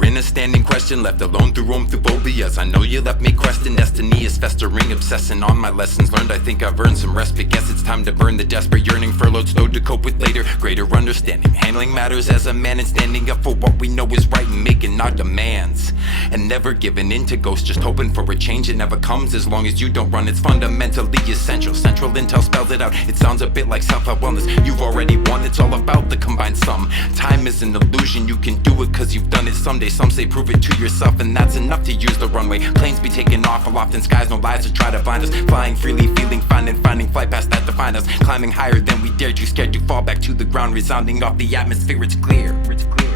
You're in a standing question, left alone through Rome through phobias. I know you left me questing, destiny is festering, obsessing on my lessons learned. I think I've earned some respite, guess it's time to burn the desperate yearning, furloughed, slowed to cope with later, greater understanding, handling matters as a man and standing up for what we know is right and making our demands, and never giving in to ghosts, just hoping for a change. It never comes as long as you don't run. It's fundamentally essential, central intel spells it out. It sounds a bit like self-help wellness, you've already won. It's all about the combined sum. Time is an illusion, you can do it cause you've done it someday. Some say prove it to yourself, and that's enough to use the runway. Planes be taking off aloft in skies, no lies to try to blind us. Flying freely, feeling fine and finding flight paths that define us. Climbing higher than we dared, too scared to fall back to the ground. Resounding off the atmosphere, it's clear.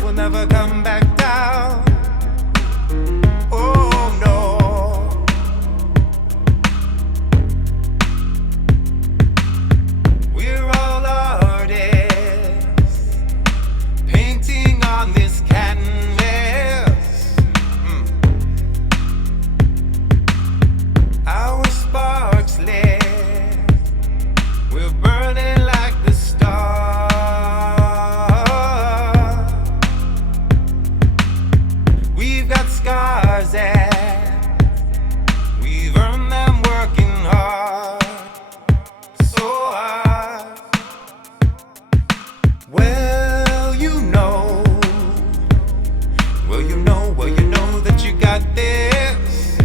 We'll never come back down. Oh no. We're all artists, painting on this canvas. Our sparks lit, we're burning like the stars. We've got scars and we've earned them working hard, so hard. Well, you know that you got this.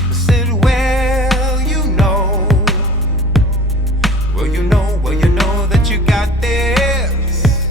I said, well, you know that you got this.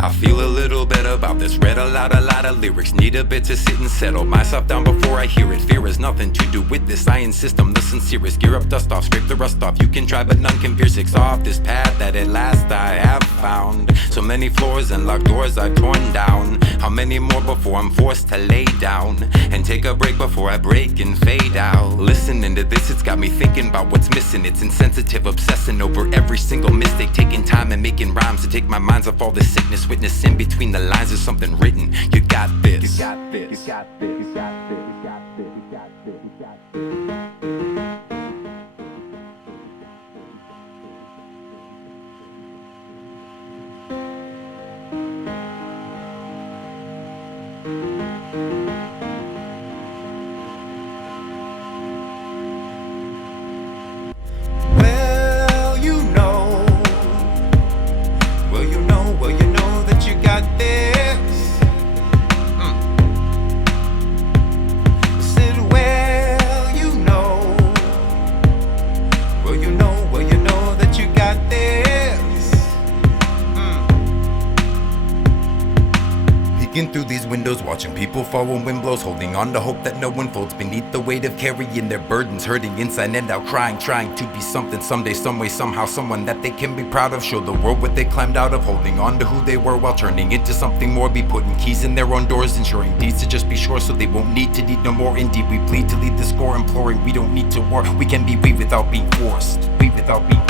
I feel a little better about this. Read a lot of lyrics. Need a bit to sit and settle myself down before I hear it. Fear has nothing to do with this. I insist I'm the sincerest. Gear up, dust off, scrape the rust off. You can try, but none can pierce. Six off this path that at last I have found. So many floors and locked doors I've torn down. How many more before I'm forced to lay down and take a break before I break and fade out? Listening to this, it's got me thinking about what's missing. It's insensitive, obsessing over every single mistake. Taking time and making rhymes to take my minds off all this sickness. Witnessing between the lines, there's something written. You got this. You got this. You got this. You got this. You got this. You got this. You got this. Well, you know that you got this. I said, well, you know that you got this. Peeking through these windows, watching people fall when wind blows, holding on to hope that no one folds beneath the weight of carrying their burdens, hurting inside and out, crying, trying to be something someday, some way, somehow, someone that they can be proud of. Show the world what they climbed out of, holding on to who they were while turning into something more. Be putting keys in their own doors, ensuring deeds to just be sure, so they won't need to need no more. Indeed, we plead to lead the score, imploring we don't need to war. We can be we without being forced. We without being